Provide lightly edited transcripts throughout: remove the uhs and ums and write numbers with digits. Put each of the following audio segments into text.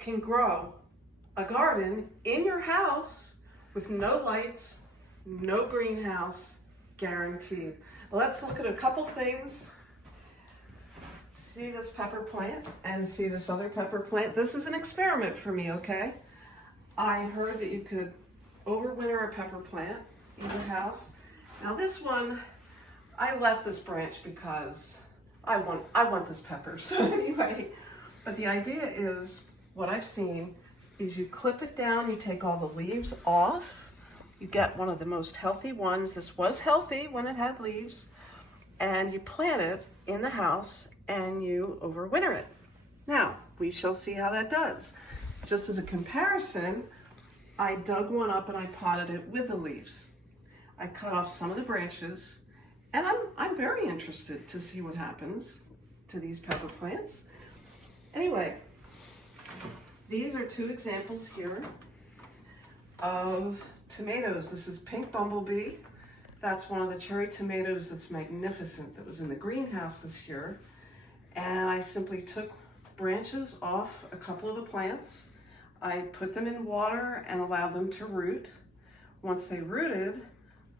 can grow a garden in your house with no lights, no greenhouse, guaranteed. Let's look at a couple things. See this pepper plant and see this other pepper plant. This is an experiment for me, okay? I heard that you could overwinter a pepper plant in your house. Now this one, I left this branch because I want this pepper. So anyway, but the idea is, what I've seen is you clip it down, you take all the leaves off, you get one of the most healthy ones. This was healthy when it had leaves, and you plant it in the house and you overwinter it. Now, we shall see how that does. Just as a comparison, I dug one up and I potted it with the leaves. I cut off some of the branches, and I'm very interested to see what happens to these pepper plants. Anyway, these are two examples here of tomatoes. This is pink bumblebee. That's one of the cherry tomatoes that's magnificent that was in the greenhouse this year. And I simply took branches off a couple of the plants. I put them in water and allowed them to root. Once they rooted,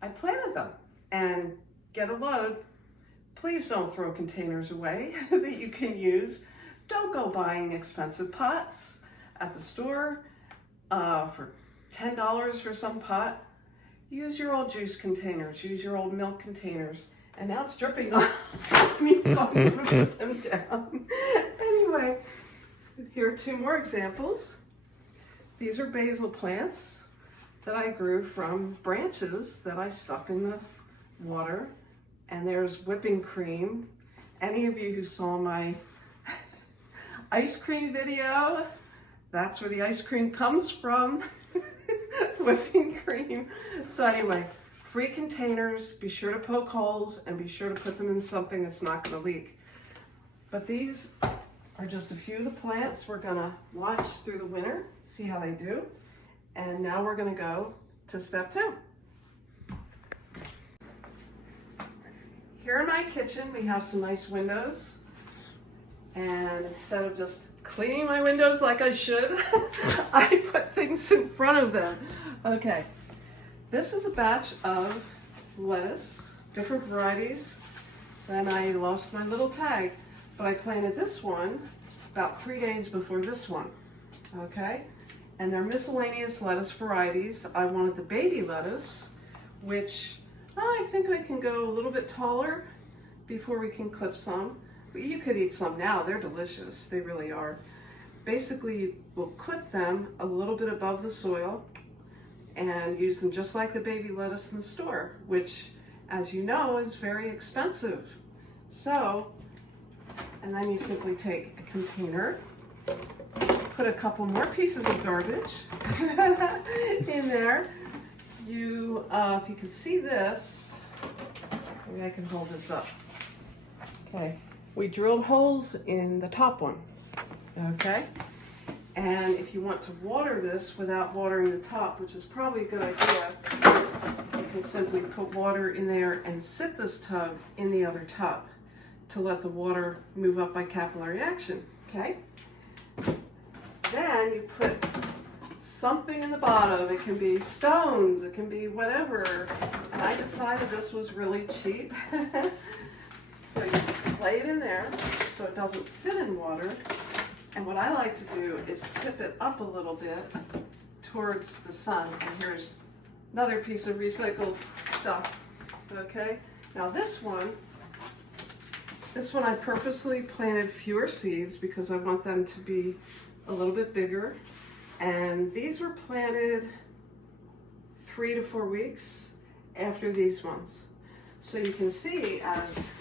I planted them. And get a load, please don't throw containers away that you can use. Don't go buying expensive pots at the store for $10 for some pot. Use your old juice containers, use your old milk containers. And now it's dripping on me, so I'm gonna put them down. Anyway, here are two more examples. These are basil plants that I grew from branches that I stuck in the water. And there's whipping cream. Any of you who saw my ice cream video, that's where the ice cream comes from, whipping cream. So anyway, free containers, be sure to poke holes and be sure to put them in something that's not gonna leak. But these are just a few of the plants we're gonna watch through the winter, see how they do. And now we're gonna go to step 2. Here in my kitchen, we have some nice windows. And instead of just cleaning my windows like I should, I put things in front of them. Okay, this is a batch of lettuce, different varieties. Then I lost my little tag, but I planted this one about 3 days before this one, okay? And they're miscellaneous lettuce varieties. I wanted the baby lettuce, which I think they can go a little bit taller before we can clip some. But you could eat some now, they're delicious, they really are. Basically, we'll clip them a little bit above the soil and use them just like the baby lettuce in the store, which, as you know, is very expensive. So, and then you simply take a container, put a couple more pieces of garbage in there. You, if you can see this, maybe I can hold this up. Okay. We drilled holes in the top one, okay? And if you want to water this without watering the top, which is probably a good idea, you can simply put water in there and sit this tub in the other tub to let the water move up by capillary action, okay? Then you put something in the bottom. It can be stones, it can be whatever. And I decided this was really cheap. So you lay it in there so it doesn't sit in water. And what I like to do is tip it up a little bit towards the sun. And here's another piece of recycled stuff, okay? Now this one I purposely planted fewer seeds because I want them to be a little bit bigger. And these were planted 3 to 4 weeks after these ones. So you can see as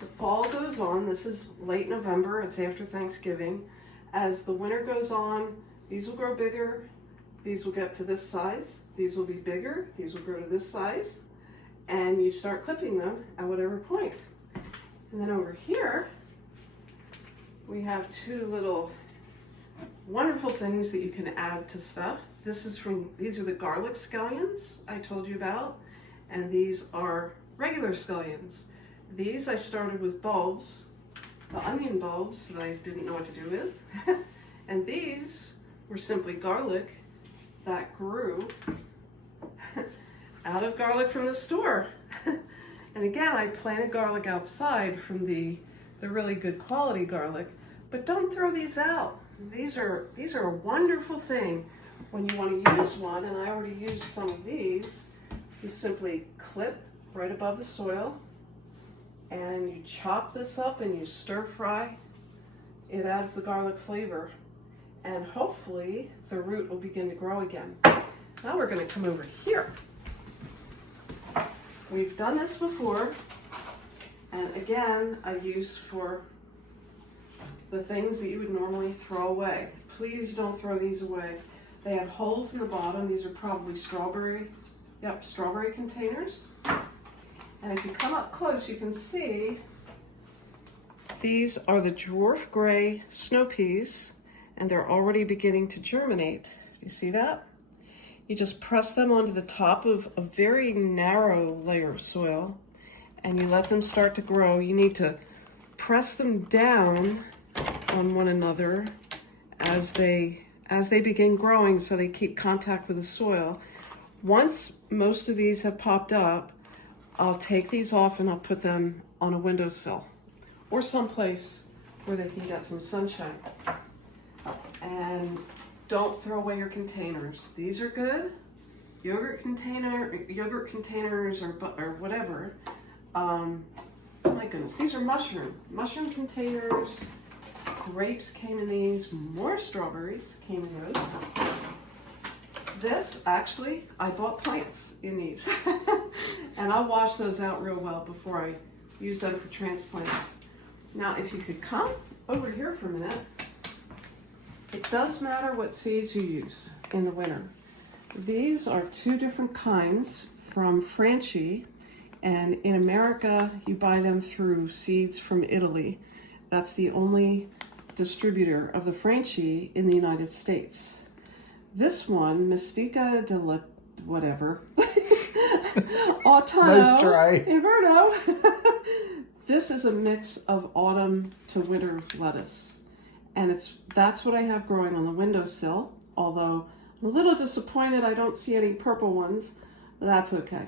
the fall goes on, this is late November, it's after Thanksgiving. As the winter goes on, these will grow bigger, these will get to this size, these will be bigger, these will grow to this size, and you start clipping them at whatever point. And then over here, we have 2 little wonderful things that you can add to stuff. These are the garlic scallions I told you about, and these are regular scallions. These I started with bulbs, the onion bulbs that I didn't know what to do with. And these were simply garlic that grew out of garlic from the store. And again, I planted garlic outside from the really good quality garlic, but don't throw these out. These are a wonderful thing when you want to use one, and I already used some of these. You simply clip right above the soil, and you chop this up and you stir fry. It adds the garlic flavor, and hopefully the root will begin to grow again. Now we're going to come over here. We've done this before, and again, I use for the things that you would normally throw away. Please don't throw these away. They have holes in the bottom. These are probably strawberry containers. And if you come up close, you can see these are the dwarf gray snow peas, and they're already beginning to germinate. Do you see that? You just press them onto the top of a very narrow layer of soil, and you let them start to grow. You need to press them down on one another as they begin growing, so they keep contact with the soil. Once most of these have popped up, I'll take these off and I'll put them on a windowsill or someplace where they can get some sunshine. And don't throw away your containers. These are good. Yogurt containers or whatever. Oh my goodness, these are mushroom containers. Grapes came in these. More strawberries came in those. This, actually, I bought plants in these. And I'll wash those out real well before I use them for transplants. Now, if you could come over here for a minute, it does matter what seeds you use in the winter. These are two different kinds from Franchi, and in America, you buy them through Seeds from Italy. That's the only distributor of the Franchi in the United States. This one, Mystica de la whatever, Autumno, Nice try. Inverno. This is a mix of autumn to winter lettuce, and that's what I have growing on the windowsill. Although I'm a little disappointed I don't see any purple ones, but that's okay.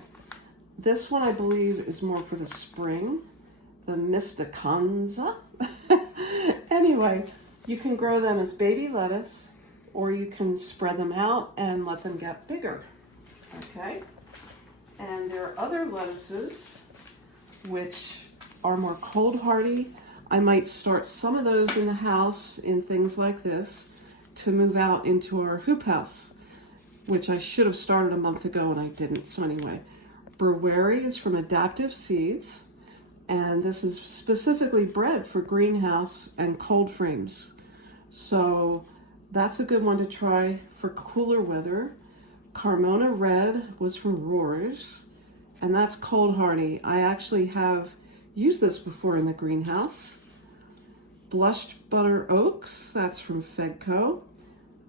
This one I believe is more for the spring, the Mysticanza. Anyway, you can grow them as baby lettuce, or you can spread them out and let them get bigger. Okay? And there are other lettuces which are more cold hardy. I might start some of those in the house in things like this to move out into our hoop house, which I should have started a month ago and I didn't. So anyway, Brewery is from Adaptive Seeds, and this is specifically bred for greenhouse and cold frames. So that's a good one to try for cooler weather. Carmona Red was from Roars, and that's cold hardy. I actually have used this before in the greenhouse. Blushed Butter Oaks, that's from Fedco.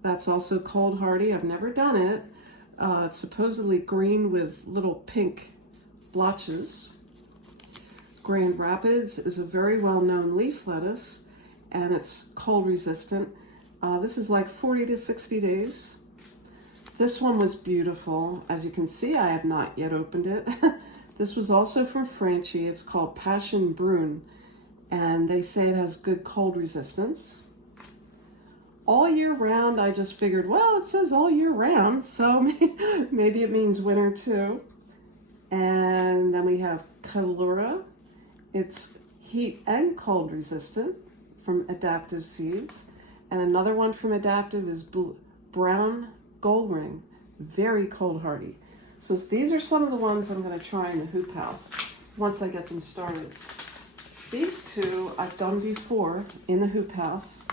That's also cold hardy. I've never done it. It's supposedly green with little pink blotches. Grand Rapids is a very well-known leaf lettuce, and it's cold resistant. This is like 40 to 60 days. This one was beautiful. As you can see, I have not yet opened it. This was also from Franchi. It's called Passion Brune, and they say it has good cold resistance. All year round, I just figured, well, it says all year round, so maybe it means winter too. And then we have Calura. It's heat and cold resistant from Adaptive Seeds. And another one from Adaptive is Brown Gold Ring, very cold hardy. So these are some of the ones I'm going to try in the hoop house once I get them started. These two I've done before in the hoop house.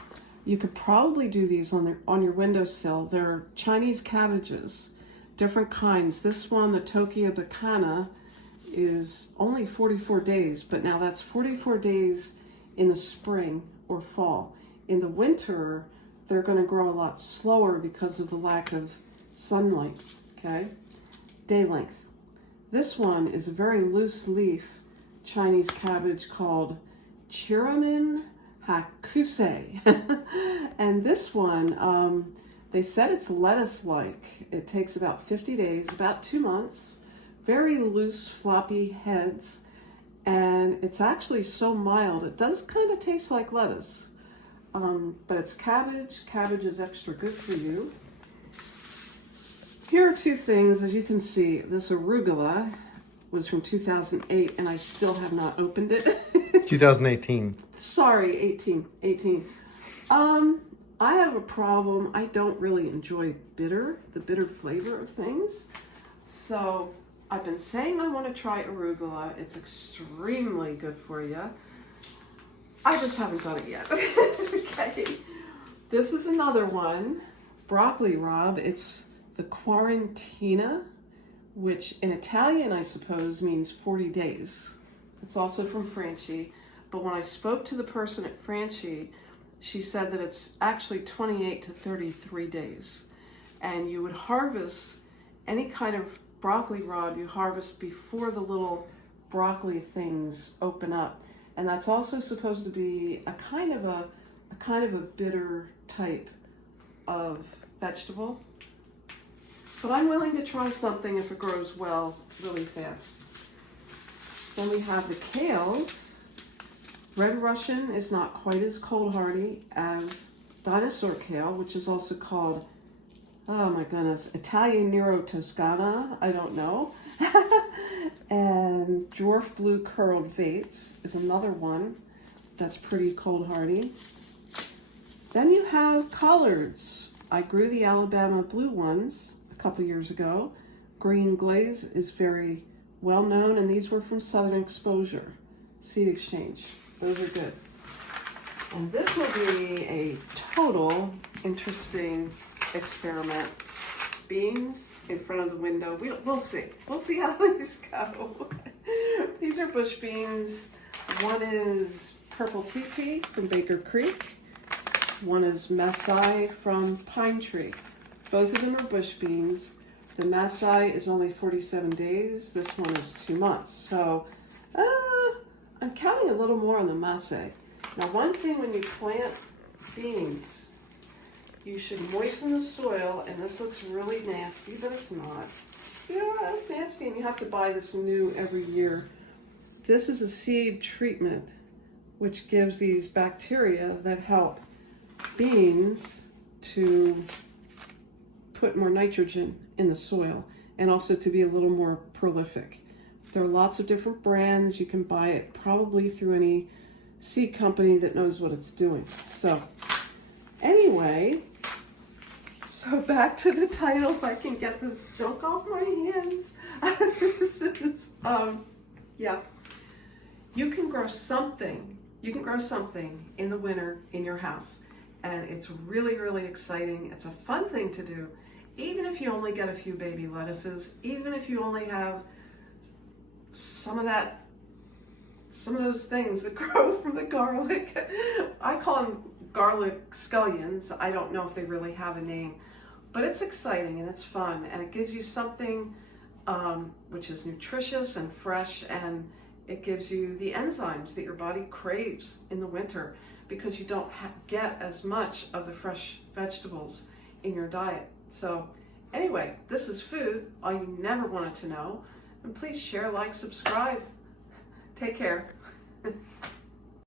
You could probably do these on your windowsill. They're Chinese cabbages, different kinds. This one, the Tokyo Bacana, is only 44 days, but now that's 44 days in the spring or fall. In the winter, they're going to grow a lot slower because of the lack of sunlight, okay? Day length. This one is a very loose leaf Chinese cabbage called Chiramin Hakuse. And this one, They said it's lettuce-like. It takes about 50 days, about 2 months, very loose, floppy heads, and it's actually so mild. It does kind of taste like lettuce, but it's cabbage. Cabbage is extra good for you. Here are two things. As you can see, this arugula was from 2008, and I still have not opened it. 2018. Sorry, 18. I have a problem. I don't really enjoy the bitter flavor of things. So I've been saying I want to try arugula. It's extremely good for you. I just haven't done it yet. Okay. This is another one. Broccoli rabe. It's the quarantina, which in Italian, I suppose, means 40 days. It's also from Franchi. But when I spoke to the person at Franchi, she said that it's actually 28 to 33 days. And you would harvest any kind of broccoli rabe you harvest before the little broccoli things open up. And that's also supposed to be a kind of a bitter type of vegetable. But I'm willing to try something if it grows well really fast. Then we have the kales. Red Russian is not quite as cold hardy as dinosaur kale, which is also called, oh my goodness, Italian Nero Toscana, I don't know. And Dwarf Blue Curled Vates is another one that's pretty cold hardy. Then you have collards. I grew the Alabama blue ones a couple years ago. Green Glaze is very well known, and these were from Southern Exposure Seed Exchange. Those are good. And this will be a total interesting experiment. Beans in front of the window. We'll see. We'll see how these go. These are bush beans. One is purple teepee from Baker Creek. One is Maasai from Pine Tree. Both of them are bush beans. The Maasai is only 47 days. This one is 2 months. So I'm counting a little more on the Maasai. Now, one thing when you plant beans, you should moisten the soil, and this looks really nasty, but it's not. Yeah, it's nasty, and you have to buy this new every year. This is a seed treatment, which gives these bacteria that help beans to put more nitrogen in the soil, and also to be a little more prolific. There are lots of different brands. You can buy it probably through any seed company that knows what it's doing. So anyway, so back to the title, if I can get this junk off my hands. This is, yeah. You can grow something. You can grow something in the winter in your house. And it's really, really exciting. It's a fun thing to do. Even if you only get a few baby lettuces, even if you only have some of those things that grow from the garlic. I call them garlic scallions. I don't know if they really have a name, but it's exciting and it's fun, and it gives you something which is nutritious and fresh, and it gives you the enzymes that your body craves in the winter because you don't get as much of the fresh vegetables in your diet. So anyway, this is food, all you never wanted to know. And please share, like, subscribe. Take care.